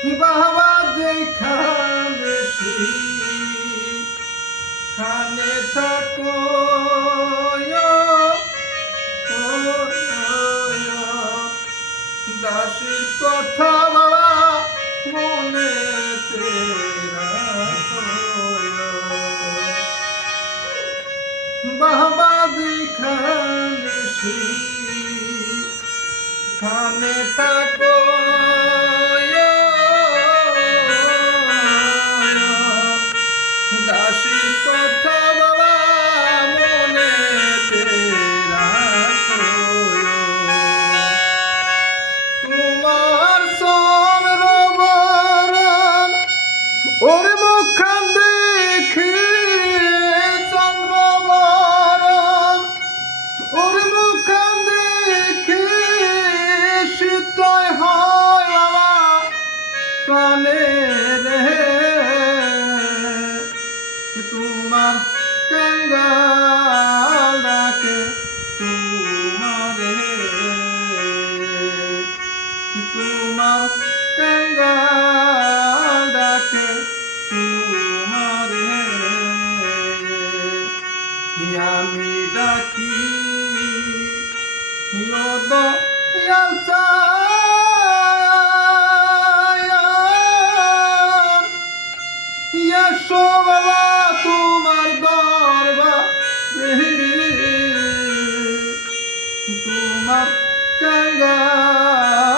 বাবা যেখানে সেখানে থাকো দাসীর কথা বাবা মনেতে রাখো বাবা যেখানে সেখানে থাকো দাসীর কথা বাবা মনেতে রাখো তোমার চন্দ্রবরণ ওর মুখখান দেখে চন্দ্রবরণ ওর মুখখান দেখে শীতয় হয় বাবা প্রাণে রে তোমার কাঙ্গাল ডাকে তোমারে তোমার কাঙ্গাল ডাকে তোমারে আমি ডাকি দয়াল এসো বাবা তোমার দরবারে তোমার কাঙ্গাল